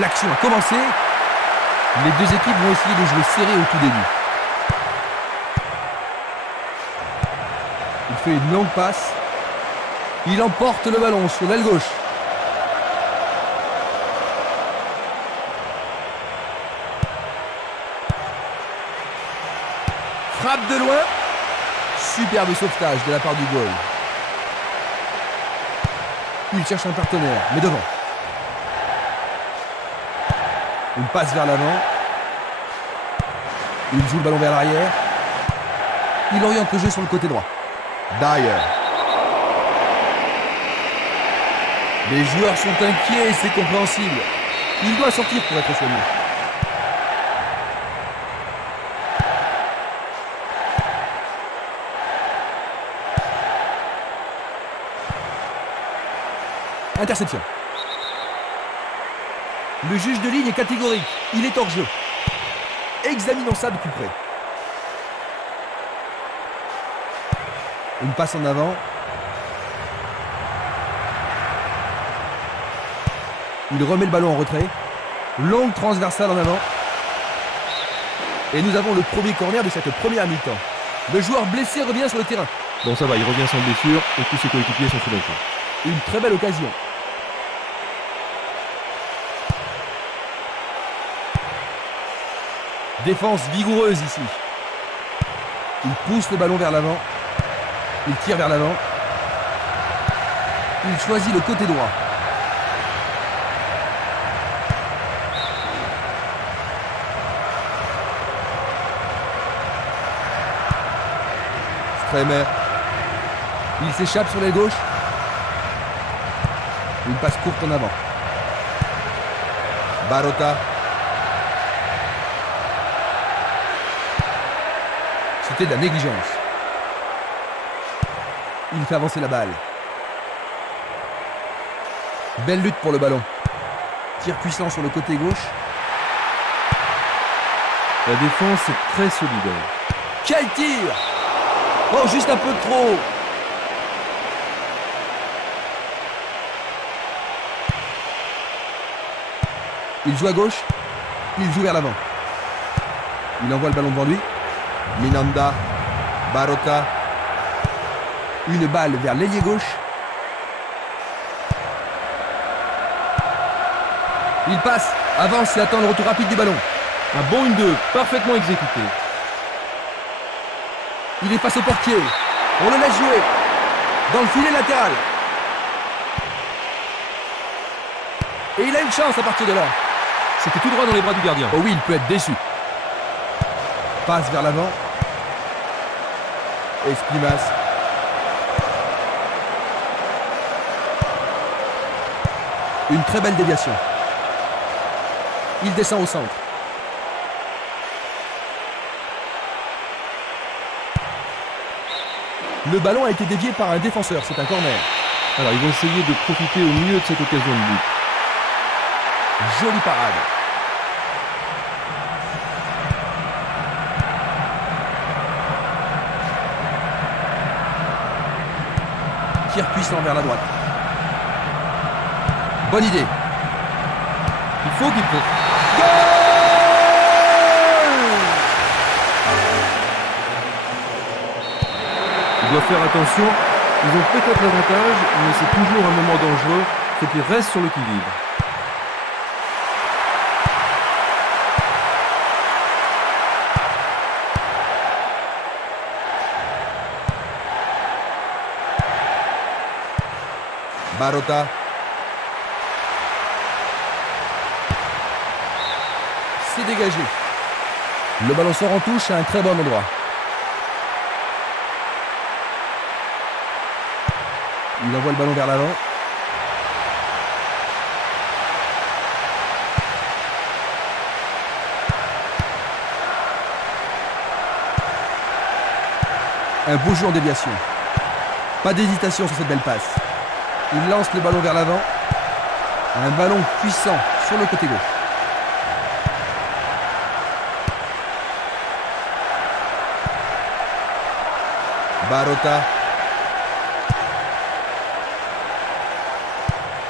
L'action a commencé. Les deux équipes vont essayer de jouer serré au tout début. Il fait une longue passe. Il emporte le ballon sur l'aile gauche. Frappe de loin. Superbe sauvetage de la part du goal. Il cherche un partenaire, mais devant. Une passe vers l'avant. Il joue le ballon vers l'arrière. Il oriente le jeu sur le côté droit. Dyer. Les joueurs sont inquiets et c'est compréhensible. Il doit sortir pour être soigné. Interception. Le juge de ligne est catégorique. Il est hors jeu. Examinons ça de plus près. Une passe en avant. Il remet le ballon en retrait. Longue transversale en avant. Et nous avons le premier corner de cette première mi-temps. Le joueur blessé revient sur le terrain. Bon, ça va, il revient sans blessure et tous ses coéquipiers sont soulagés. Une très belle occasion. Défense vigoureuse ici. Il pousse le ballon vers l'avant. Il tire vers l'avant. Il choisit le côté droit. Stremer. Il s'échappe sur l'aile gauche. Une passe courte en avant. Barota. C'était de la négligence. Il fait avancer la balle. Belle lutte pour le ballon. Tir puissant sur le côté gauche. La défense est très solide. Quel tir! Oh, juste un peu trop! Il joue à gauche. Il joue vers l'avant. Il envoie le ballon devant lui. Minanda, Barota, une balle vers l'ailier gauche. Il passe, avance et attend le retour rapide du ballon. Un bon 1-2, parfaitement exécuté. Il est face au portier. On le laisse jouer. Dans le filet latéral. Et il a une chance à partir de là. C'était tout droit dans les bras du gardien. Oh oui, il peut être déçu. Passe vers l'avant. Esprimas. Une très belle déviation. Il descend au centre. Le ballon a été dévié par un défenseur, c'est un corner. Alors ils vont essayer de profiter au mieux de cette occasion de but. Jolie parade. Tir puissant vers la droite. Bonne idée. Il faut qu'il faut. Goal! Il doit faire attention. Ils ont peut-être l'avantage, mais c'est toujours un moment dangereux. Il faut qu'ils restent sur le qui-vive. Barota. C'est dégagé. Le ballon sort en touche à un très bon endroit. Il envoie le ballon vers l'avant. Un beau jeu en déviation. Pas d'hésitation sur cette belle passe. Il lance le ballon vers l'avant. Un ballon puissant sur le côté gauche. Barota.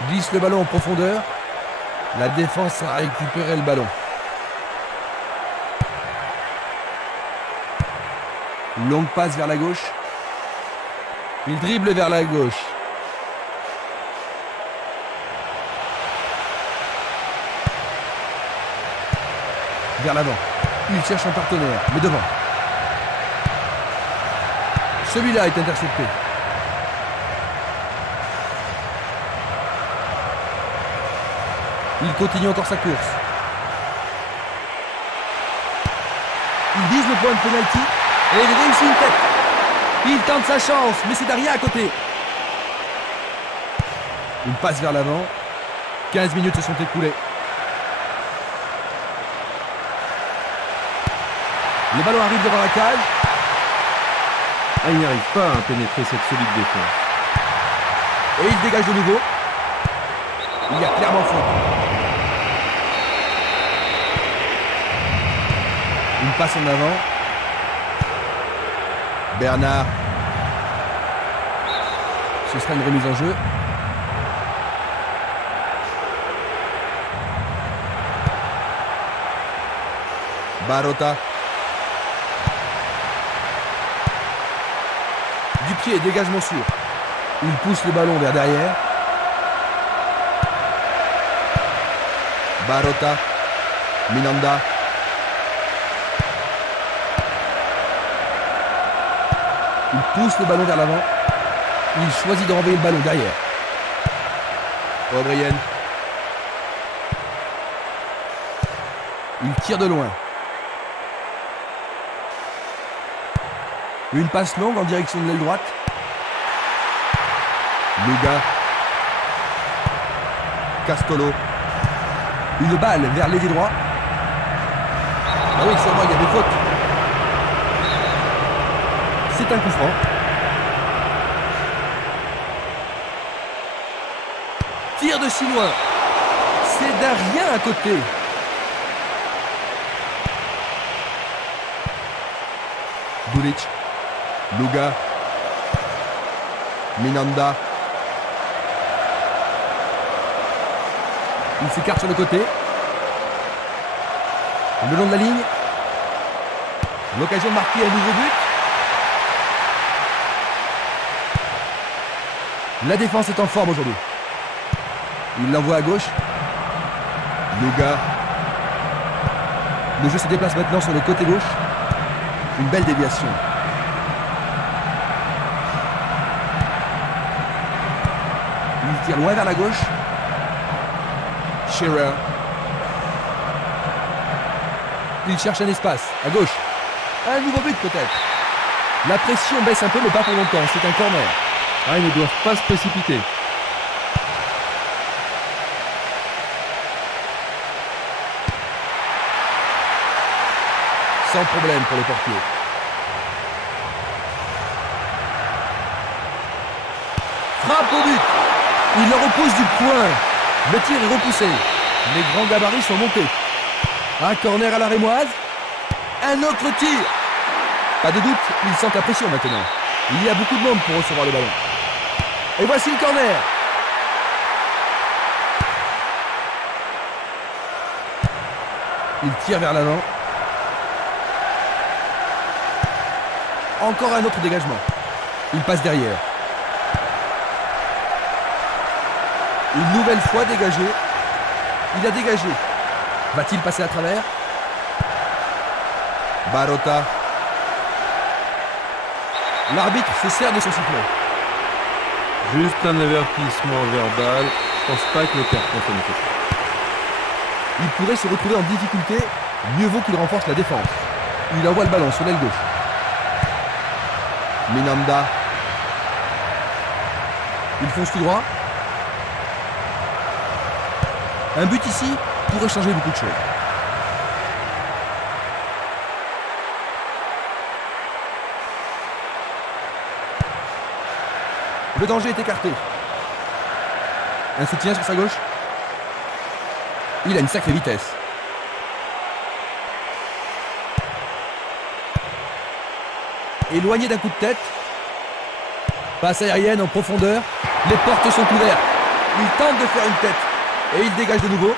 Glisse le ballon en profondeur. La défense a récupéré le ballon. Longue passe vers la gauche. Il dribble vers la gauche. Vers l'avant. Il cherche un partenaire, mais devant. Celui-là est intercepté. Il continue encore sa course. Il vise le point de penalty et il réussit une tête. Il tente sa chance, mais c'est Daria à côté. Une passe vers l'avant. 15 minutes se sont écoulées. Le ballon arrive devant la cage. Ah, il n'arrive pas à pénétrer cette solide défense. Et il dégage de nouveau. Il y a clairement faute. Une passe en avant. Bernard. Ce sera une remise en jeu. Barota. Du pied, dégagement sûr. Il pousse le ballon vers derrière. Barota. Minanda. Il pousse le ballon vers l'avant. Il choisit de renvoyer le ballon derrière. O'Brien. Il tire de loin. Une passe longue en direction de l'aile droite. Luga. Castolo. Une balle vers l'ailier droit. Ah oui, sûrement, il y avait faute. C'est un coup franc. Tir de si loin. C'est Darien à côté. Dulic. Luga. Minanda. Il s'écarte sur le côté. Le long de la ligne. L'occasion de marquer un nouveau but. La défense est en forme aujourd'hui. Il l'envoie à gauche. Luga. Le jeu se déplace maintenant sur le côté gauche. Une belle déviation. Il tire loin vers la gauche. Shearer. Il cherche un espace, à gauche. Un nouveau but peut-être. La pression baisse un peu, mais pas pour longtemps. C'est un corner. Ah, ils ne doivent pas se précipiter. Sans problème pour le portier. Frappe au but. Il le repousse du point. Le tir est repoussé. Les grands gabarits sont montés. Un corner à la rémoise. Un autre tir. Pas de doute, ils sentent la pression maintenant. Il y a beaucoup de monde pour recevoir le ballon. Et voici le corner. Il tire vers l'avant. Encore un autre dégagement. Il passe derrière. Une nouvelle fois dégagé. Il a dégagé. Va-t-il passer à travers? Barota. L'arbitre se sert de son sifflet. Juste un avertissement verbal. Je pense pas que le carton soit nécessaire. Il pourrait se retrouver en difficulté. Mieux vaut qu'il renforce la défense. Il envoie le ballon sur l'aile gauche. Minanda. Il fonce tout droit. Un but ici pourrait changer beaucoup de choses. Le danger est écarté. Un soutien sur sa gauche. Il a une sacrée vitesse. Éloigné d'un coup de tête. Passe aérienne en profondeur. Les portes sont ouvertes. Il tente de faire une tête. Et il dégage de nouveau.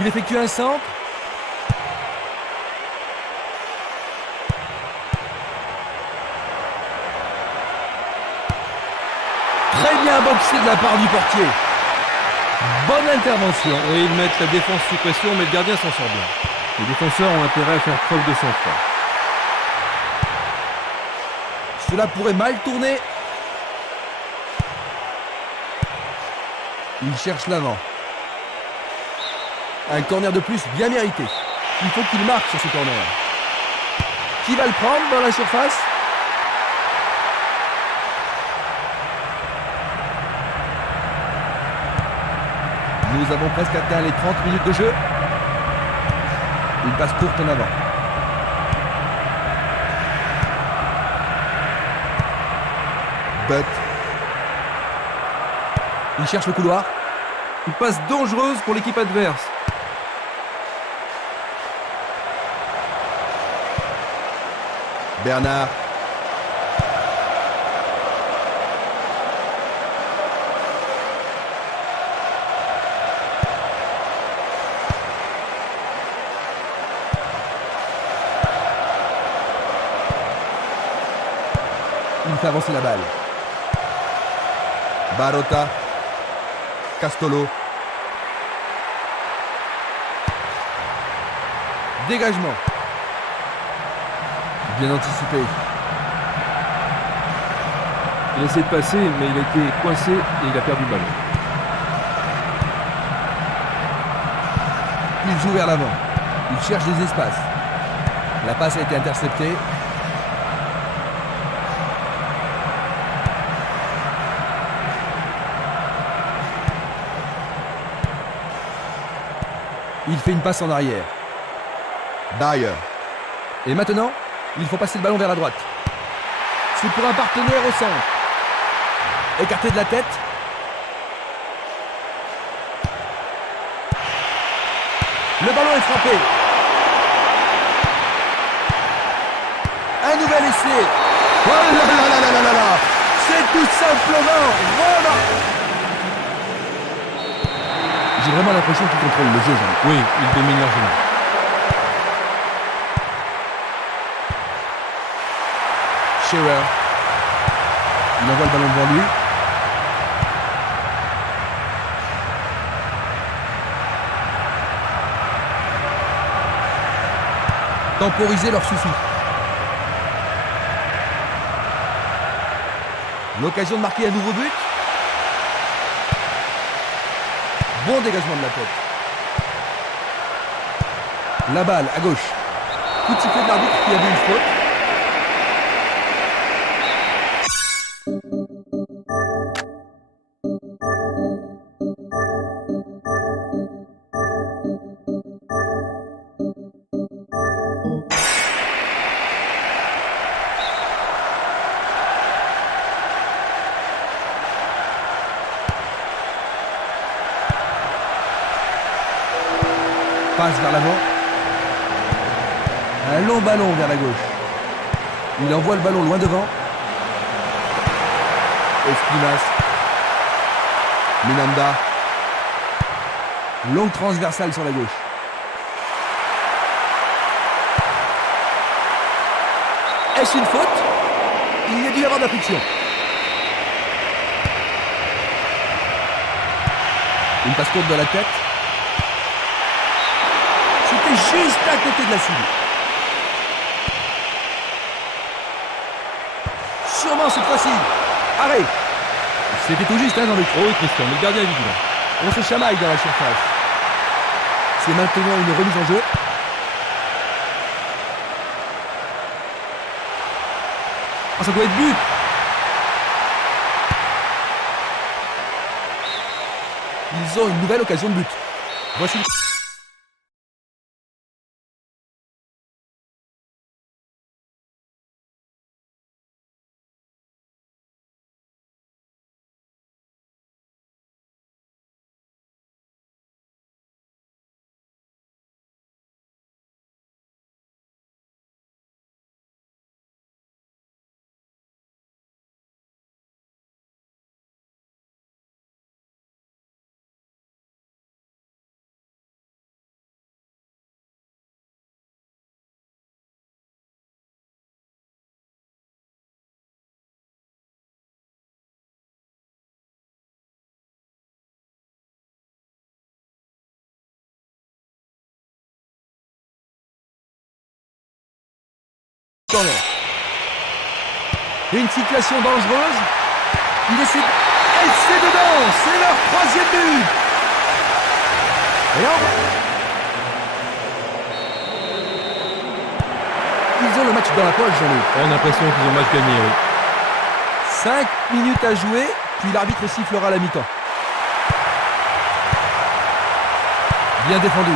Il effectue un centre. Très bien boxé de la part du portier. Bonne intervention. Et ils mettent la défense sous pression, mais le gardien s'en sort bien. Les défenseurs ont intérêt à faire preuve de sang-froid. Cela pourrait mal tourner. Il cherche l'avant. Un corner de plus bien mérité. Il faut qu'il marque sur ce corner. Qui va le prendre dans la surface? Nous avons presque atteint les 30 minutes de jeu. Une passe courte en avant. But. Il cherche le couloir. Une passe dangereuse pour l'équipe adverse. Bernard. Il fait avancer la balle. Barota. Castolo. Dégagement. Bien anticipé. Il essaie de passer, mais il a été coincé et il a perdu le ballon. Il joue vers l'avant. Il cherche des espaces. La passe a été interceptée. Il fait une passe en arrière. Dyer. Et maintenant, il faut passer le ballon vers la droite. C'est pour un partenaire au centre. Écarté de la tête. Le ballon est frappé. Un nouvel essai. Oh là là là là là là là. C'est tout simplement remarquable. J'ai vraiment l'impression qu'il contrôle le jeu, Jean. Oui, il domine largement. Shearer. Il envoie le ballon devant lui. Temporiser leur suffit. L'occasion de marquer un nouveau but. Bon dégagement de la tête. La balle à gauche. Coup de sifflet de l'arbitre qui a vu une faute. Passe vers l'avant. Un long ballon vers la gauche. Il envoie le ballon loin devant. Espinas. Minanda. Longue transversale sur la gauche. Est-ce une faute? Il y a dû y avoir de la friction. Une passe courte de la tête. C'était juste à côté de la cible. Sûrement cette fois-ci. Arrêt. C'était tout juste, hein, Jean-Luc. Oh oui, Christian, mais le gardien est vigilant. On se chamaille dans la surface. C'est maintenant une remise en jeu. Ah, ça doit être but. Ils ont une nouvelle occasion de but. Voici. Corner. Une situation dangereuse. Il essaie... Et c'est dedans. C'est leur troisième but. Et là, ils ont le match dans la poche, Jean-Luc. On a l'impression qu'ils ont le match gagné, oui. 5 minutes à jouer, puis l'arbitre sifflera la mi-temps. Bien défendu.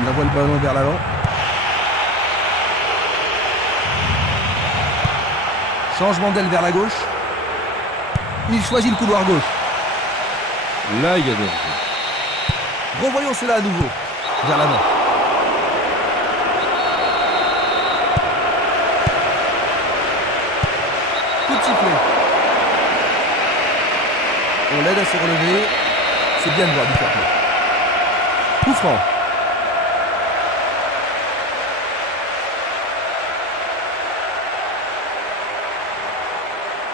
Il envoie le ballon vers l'avant. Changement d'aile vers la gauche. Il choisit le couloir gauche. Là, il y a des... Revoyons cela à nouveau. Vers l'avant. Coup de sifflet. On l'aide à se relever. C'est bien de voir du fair play. Coup franc.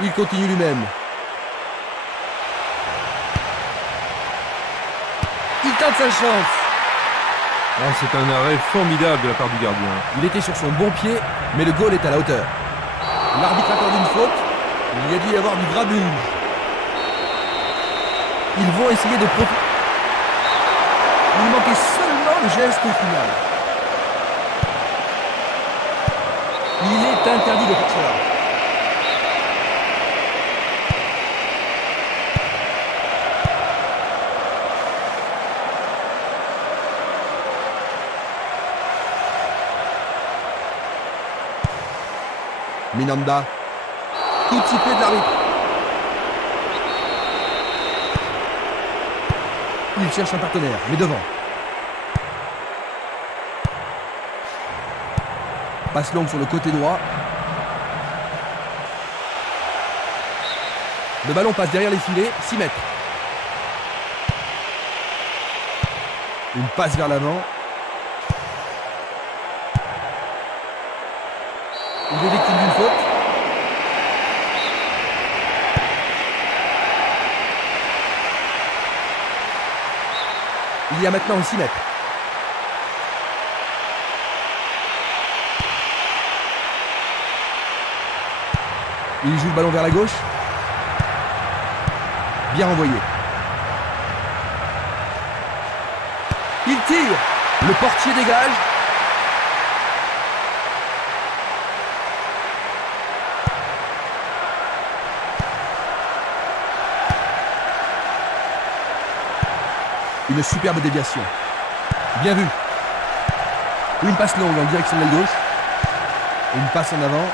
Il continue lui-même. Il tente sa chance. Ah, c'est un arrêt formidable de la part du gardien. Il était sur son bon pied, mais le goal est à la hauteur. L'arbitre accorde une faute. Il y a dû y avoir du grabuge. Ils vont essayer de profiter. Il manquait seulement le geste final. Il est interdit de faire cela. Minanda. Coup de sifflet de l'arbitre. Il cherche un partenaire, mais devant. Passe longue sur le côté droit. Le ballon passe derrière les filets, 6 mètres. Une passe vers l'avant. Il est victime d'une faute. Il y a maintenant 6 mètres. Il joue le ballon vers la gauche. Bien renvoyé. Il tire. Le portier dégage. Une superbe déviation. Bien vu. Une passe longue en direction de la gauche. Une passe en avant.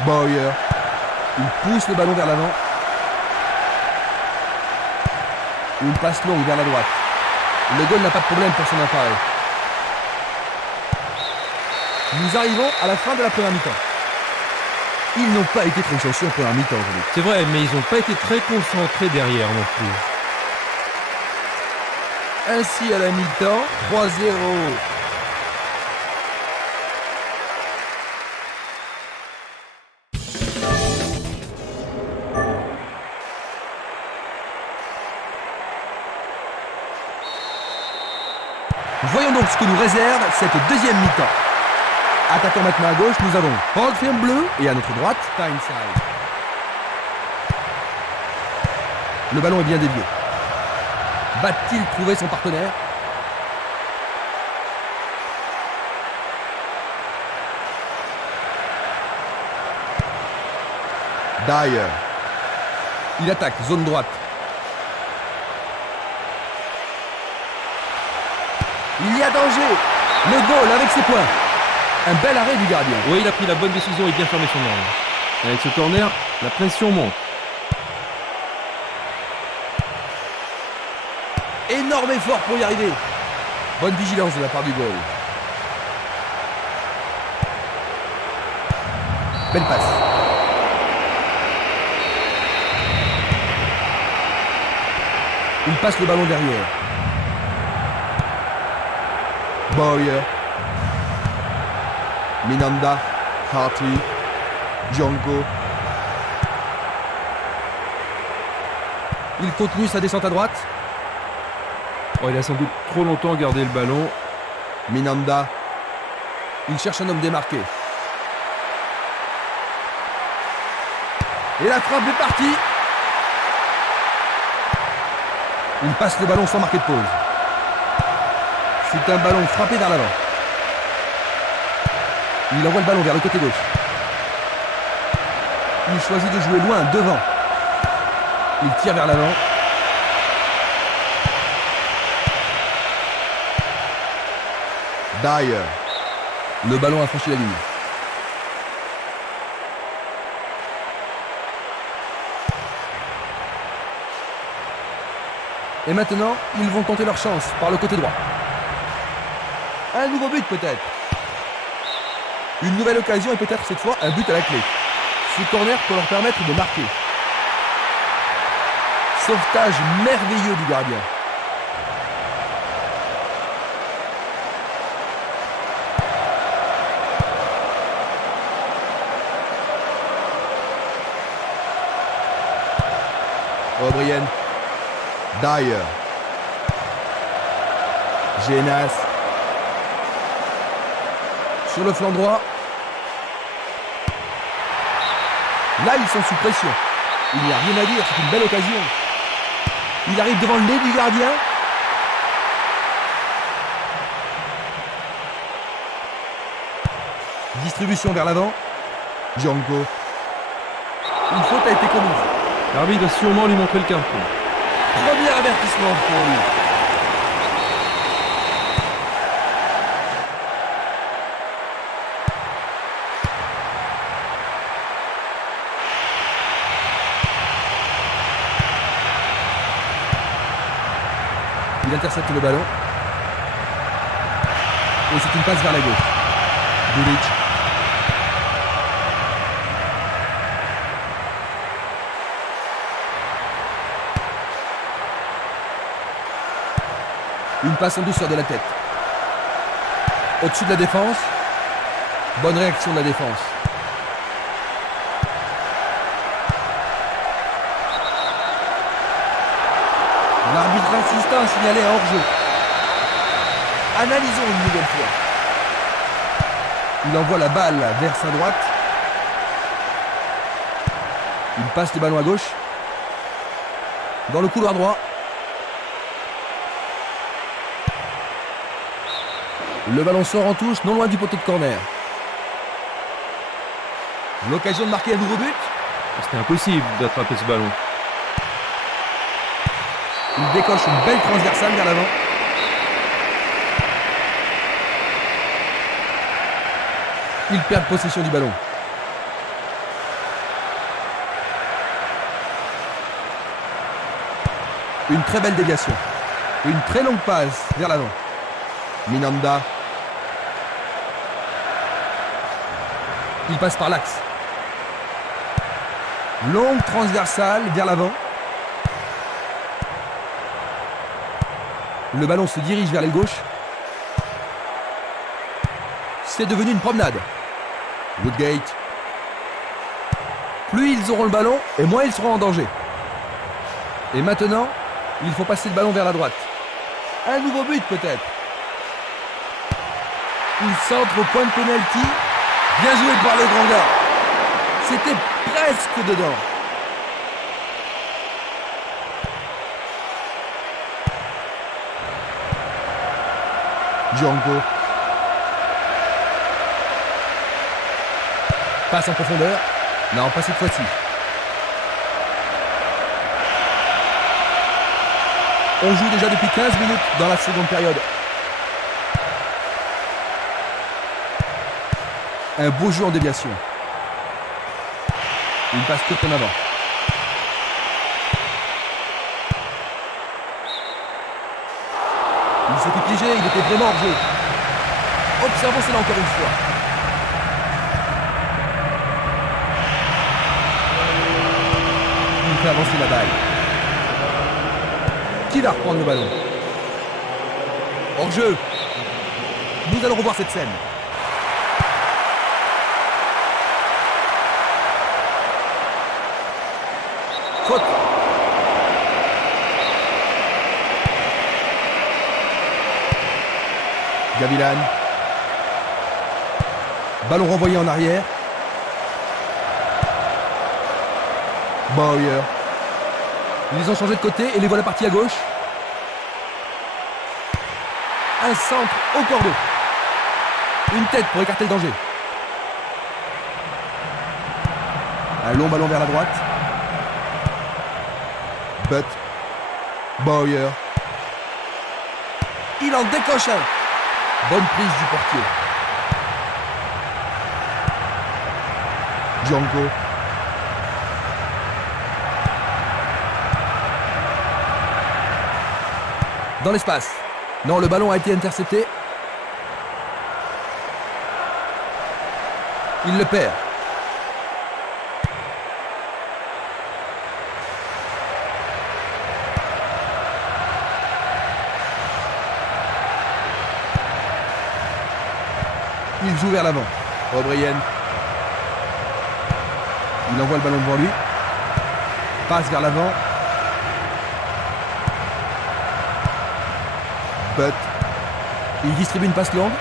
Boyer. Il pousse le ballon vers l'avant. Une passe longue vers la droite. Le goal n'a pas de problème pour son appareil. Nous arrivons à la fin de la première mi-temps. Ils n'ont pas été très chanceux en première mi-temps aujourd'hui. C'est vrai, mais ils n'ont pas été très concentrés derrière non plus. Ainsi à la mi-temps, 3-0. Voyons donc ce que nous réserve cette deuxième mi-temps. Attaquant maintenant à gauche, nous avons Holdfield bleu et à notre droite, Tyneside. Le ballon est bien dévié. Va-t-il trouver son partenaire? Dyer. Il attaque, zone droite. Il y a danger. Le goal avec ses points. Un bel arrêt du gardien. Oui, il a pris la bonne décision et bien fermé son angle. Avec ce corner, la pression monte. Énorme effort pour y arriver. Bonne vigilance de la part du goal. Belle passe. Il passe le ballon derrière. Boyer. Minanda. Hartley. Django. Il continue sa descente à droite. Oh, il a sans doute trop longtemps gardé le ballon. Minanda. Il cherche un homme démarqué. Et la frappe est partie. Il passe le ballon sans marquer de pause. C'est un ballon frappé vers l'avant. Il envoie le ballon vers le côté gauche. Il choisit de jouer loin, devant. Il tire vers l'avant. Dyer. Le ballon a franchi la ligne. Et maintenant, ils vont tenter leur chance par le côté droit. Un nouveau but peut-être. Une nouvelle occasion et peut-être cette fois un but à la clé. Ce corner peut leur permettre de marquer. Sauvetage merveilleux du gardien. O'Brien. Dyer. Genas. Sur le flanc droit. Là, ils sont sous pression. Il n'y a rien à dire, c'est une belle occasion. Il arrive devant le nez du gardien. Distribution vers l'avant. Django. Une faute a été commise. L'arbitre va sûrement lui montrer le carton. Premier avertissement pour lui. Il intercepte le ballon. Et c'est une passe vers la gauche. Bilic. Une passe en douceur de la tête. Au-dessus de la défense. Bonne réaction de la défense. L'arbitre insiste à signaler un hors-jeu. Analysons une nouvelle fois. Il envoie la balle vers sa droite. Il passe le ballon à gauche. Dans le couloir droit. Le ballon sort en touche, non loin du poteau de corner. L'occasion de marquer un nouveau but. C'était impossible d'attraper ce ballon. Il décoche une belle transversale vers l'avant. Il perd possession du ballon. Une très belle déviation. Une très longue passe vers l'avant. Minanda. Il passe par l'axe. Longue transversale vers l'avant. Le ballon se dirige vers l'aile gauche. C'est devenu une promenade. Woodgate. Plus ils auront le ballon, et moins ils seront en danger. Et maintenant, il faut passer le ballon vers la droite. Un nouveau but peut-être. Il centre au point de pénalty. Bien joué par le grand gars. C'était presque dedans. Django. Passe en profondeur. Non, pas cette fois-ci. On joue déjà depuis 15 minutes dans la seconde période. Un beau jeu en déviation. Une passe courte en avant. Il s'était piégé, il était vraiment hors jeu. Observons cela encore une fois. Il fait avancer la balle. Qui va reprendre le ballon? Hors jeu. Nous allons revoir cette scène. Faute. Gavilan. Ballon renvoyé en arrière. Bauer. Ils ont changé de côté et les voilà partis à gauche. Un centre au cordeau. Une tête pour écarter le danger. Un long ballon vers la droite. Butt. Bauer. Il en décoche un. Bonne prise du portier. Django. Dans l'espace. Non, le ballon a été intercepté. Il le perd. Il joue vers l'avant. O'Brien. Il envoie le ballon devant lui. Passe vers l'avant. Butt. Il distribue une passe longue.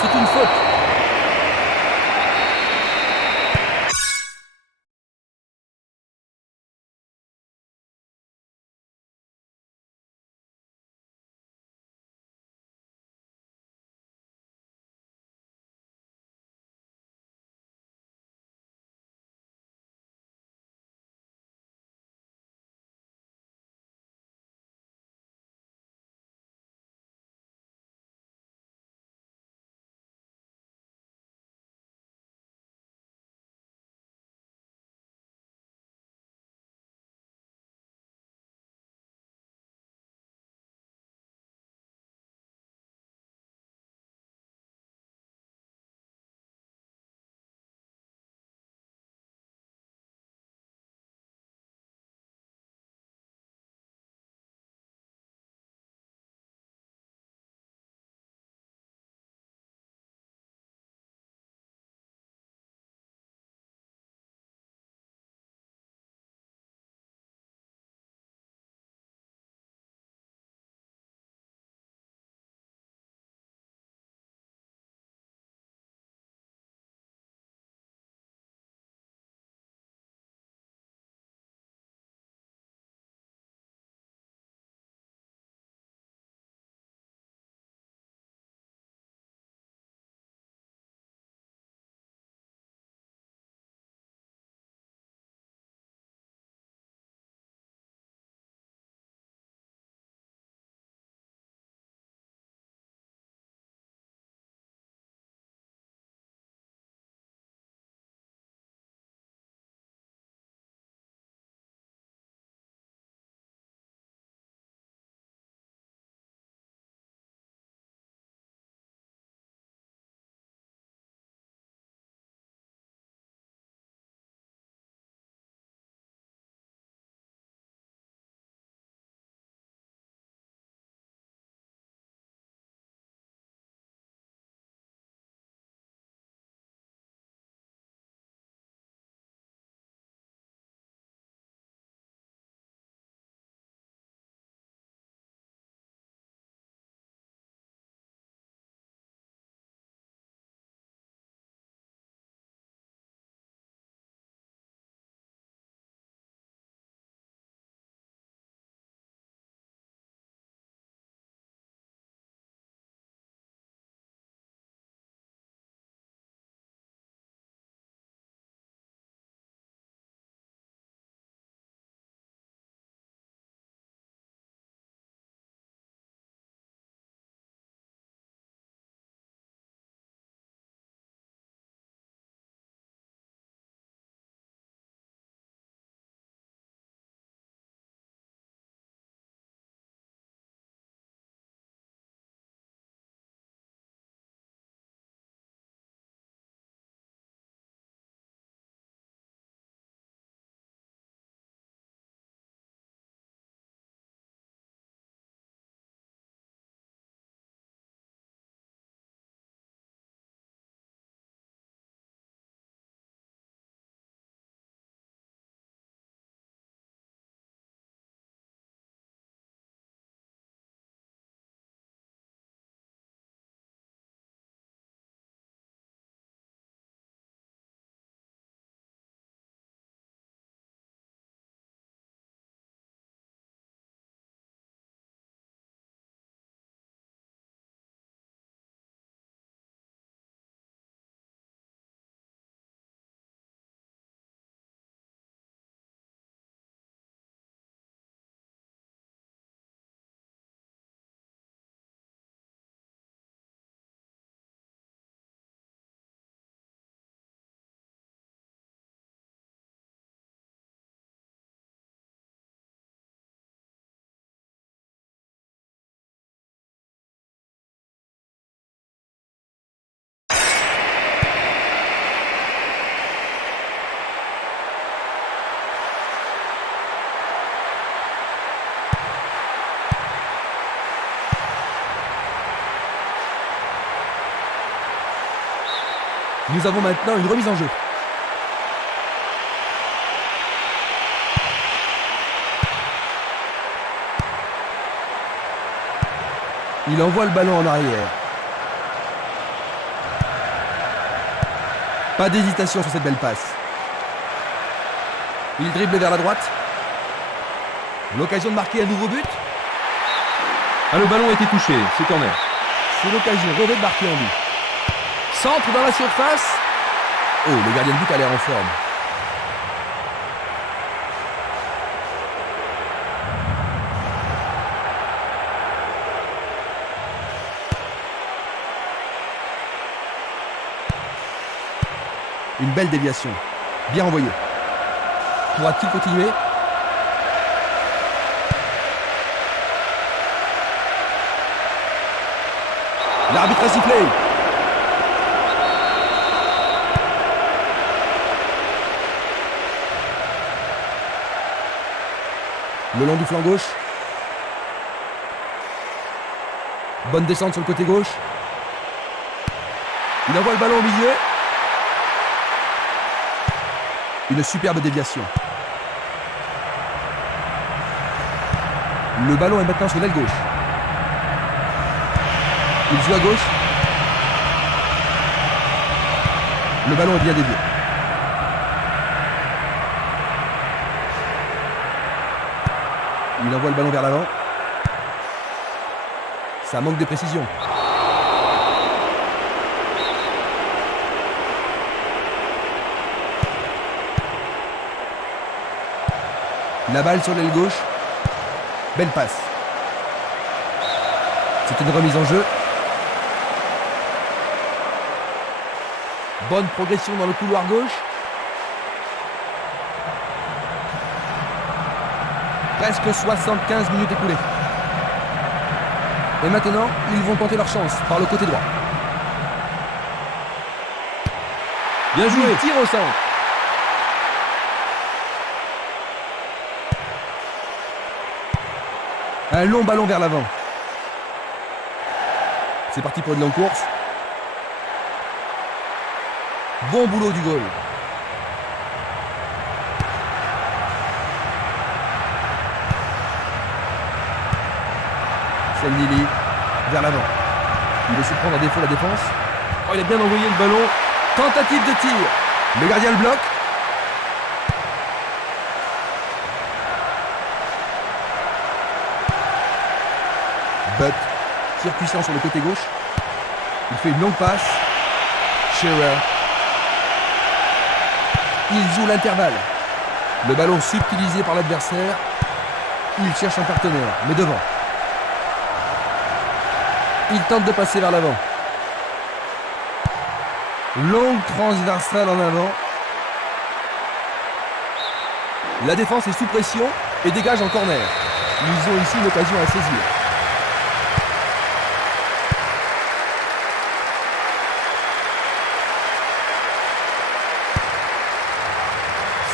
C'est une faute. Nous avons maintenant une remise en jeu. Il envoie le ballon en arrière. Pas d'hésitation sur cette belle passe. Il dribble vers la droite. L'occasion de marquer un nouveau but. Ah, le ballon a été touché, c'est corner. C'est l'occasion rêvée de marquer un but. Centre dans la surface. Oh, le gardien de but a l'air en forme. Une belle déviation. Bien envoyée. Pourra-t-il continuer? L'arbitre a sifflé. Le long du flanc gauche. Bonne descente sur le côté gauche. Il envoie le ballon au milieu. Une superbe déviation. Le ballon est maintenant sur l'aile gauche. Il joue à gauche. Le ballon est bien dévié. Il envoie le ballon vers l'avant. Ça manque de précision. La balle sur l'aile gauche. Belle passe. C'est une remise en jeu. Bonne progression dans le couloir gauche. Presque 75 minutes écoulées. Et maintenant, ils vont tenter leur chance par le côté droit. Bien joué. Il tire au centre. Un long ballon vers l'avant. C'est parti pour une longue course. Bon boulot du goal. Senili vers l'avant. Il veut se prendre à défaut la défense. Oh, il a bien envoyé le ballon. Tentative de tir. Le gardien le bloque. But, tir puissant sur le côté gauche. Il fait une longue passe. Shearer. Il joue l'intervalle. Le ballon subtilisé par l'adversaire. Il cherche un partenaire, mais devant. Il tente de passer vers l'avant. Longue transversale en avant. La défense est sous pression et dégage en corner. Ils ont ici une occasion à saisir.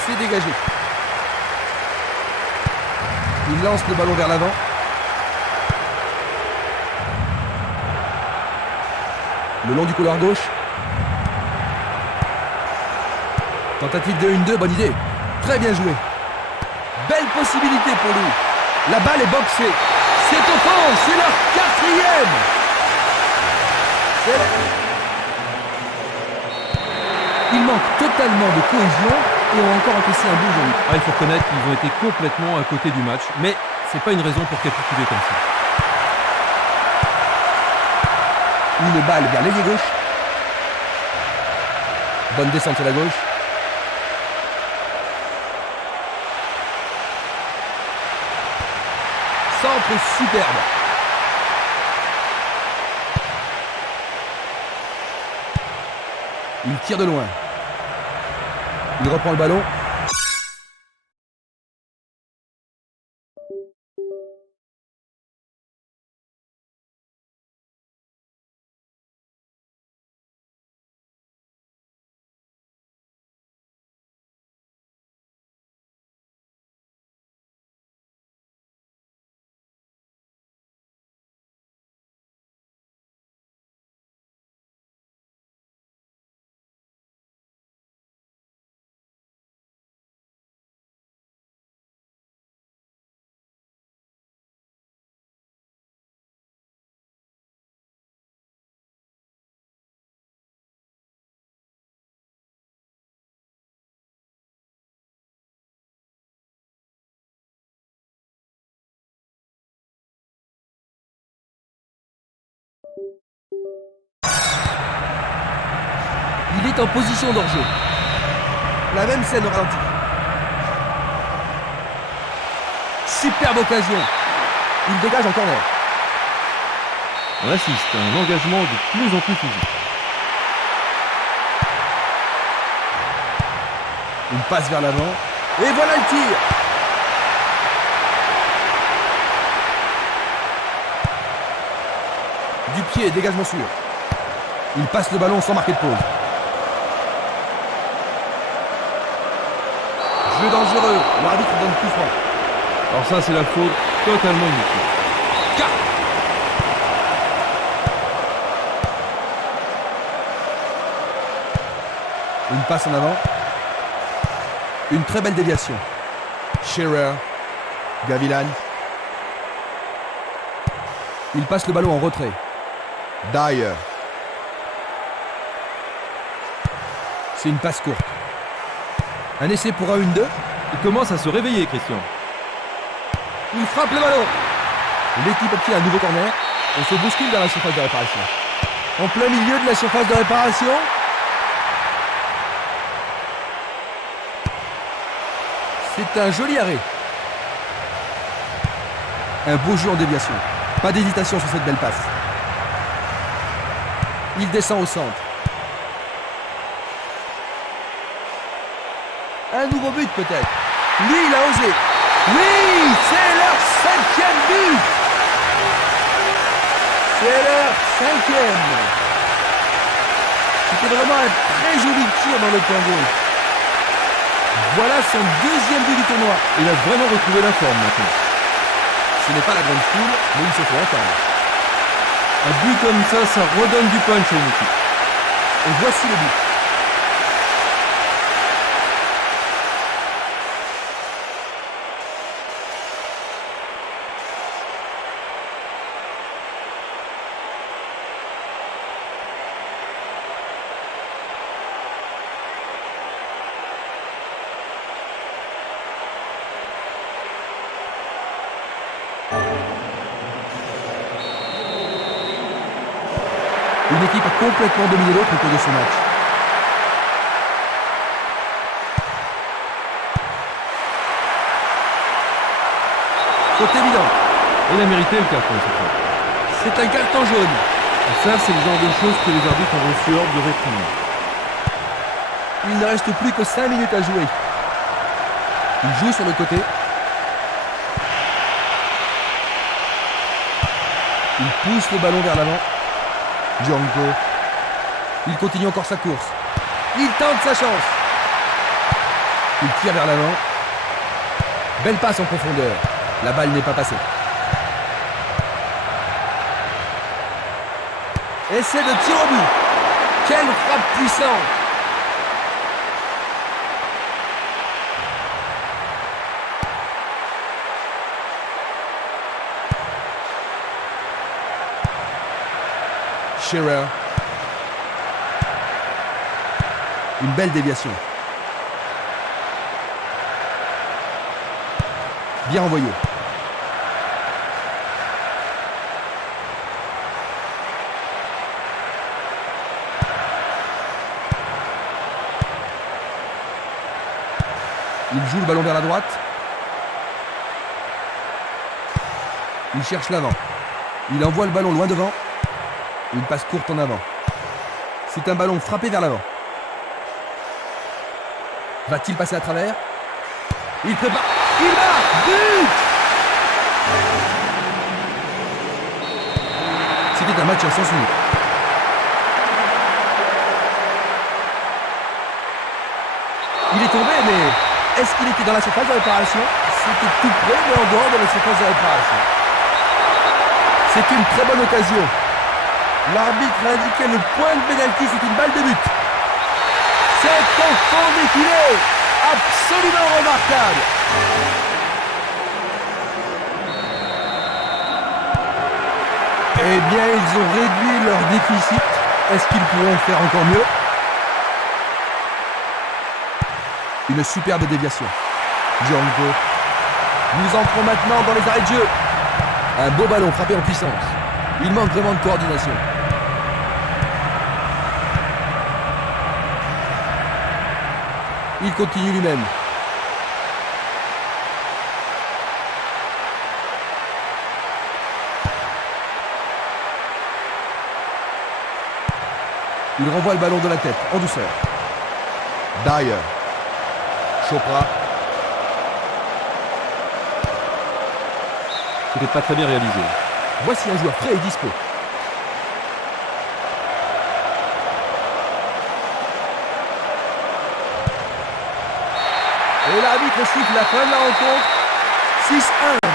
C'est dégagé. Il lance le ballon vers l'avant. Le long du couloir gauche. Tentative de 1-2, bonne idée. Très bien joué. Belle possibilité pour lui. La balle est boxée. C'est au fond, c'est leur quatrième. Il manque totalement de cohésion et ont encore encaissé un but aujourd'hui. Ah, il faut reconnaître qu'ils ont été complètement à côté du match, mais c'est pas une raison pour capituler comme ça. Une balle vers l'ailier gauche. Bonne descente sur la gauche. Centre superbe. Il tire de loin. Il reprend le ballon. Il est en position d'hors-jeu. La même scène au ralenti. Superbe occasion. Il dégage en corner. On assiste à un engagement de plus en plus physique. Une passe vers l'avant. Et voilà le tir. Du pied, dégagement sûr. Il passe le ballon sans marquer de pause. Jeu dangereux. L'arbitre donne coup franc. Alors ça, c'est la faute totalement inutile. Car. Une passe en avant. Une très belle déviation. Shearer. Gavilan. Il passe le ballon en retrait. Dyer. C'est une passe courte. Un essai pour un 1-2. Il commence à se réveiller, Christian. Il frappe le ballon. L'équipe obtient un nouveau corner. On se bouscule dans la surface de réparation. En plein milieu de la surface de réparation. C'est un joli arrêt. Un beau jeu en déviation. Pas d'hésitation sur cette belle passe. Il descend au centre. Un nouveau but peut-être. Lui, il a osé. Oui, c'est leur 5e but. C'est leur 5e. C'était vraiment un très joli tir dans le coin gauche. Voilà son 2e but du tournoi. Il a vraiment retrouvé la forme maintenant. Ce n'est pas la grande foule, mais il se faut entendre. Un but comme ça redonne du punch à une équipe. Et voici le but. Une équipe a complètement dominé l'autre au cours de ce match. Faute évidente. Il a mérité le carton, cette fois. C'est un carton jaune. Et ça, c'est le genre de choses que les arbitres ont reçu ordre de réprimer. Il ne reste plus que 5 minutes à jouer. Il joue sur le côté. Il pousse le ballon vers l'avant. Django. Il continue encore sa course. Il tente sa chance. Il tire vers l'avant. Belle passe en profondeur. La balle n'est pas passée. Essai de tir au but. Quelle frappe puissante. Shearer. Une belle déviation. Bien envoyé. Il joue le ballon vers la droite. Il cherche l'avant. Il envoie le ballon loin devant. Une passe courte en avant. C'est un ballon frappé vers l'avant. Va-t-il passer à travers? Il prépare. Il marque! But! C'était un match à sens unique. Il est tombé, mais est-ce qu'il était dans la surface de réparation? C'était tout près, mais en dehors de la surface de réparation. C'est une très bonne occasion. L'arbitre a indiqué le point de pénalty, c'est une balle de but. C'est au fond des filets. Absolument remarquable. Eh bien, ils ont réduit leur déficit. Est-ce qu'ils pourront faire encore mieux? Une superbe déviation. Django. Nous entrons maintenant dans les arrêts de jeu. Un beau ballon frappé en puissance. Il manque vraiment de coordination. Il continue lui-même. Il renvoie le ballon de la tête, en douceur. Dyer. Chopra. C'était pas très bien réalisé. Voici un joueur prêt et dispo. Et l'arbitre siffle la fin de la rencontre. 6-1.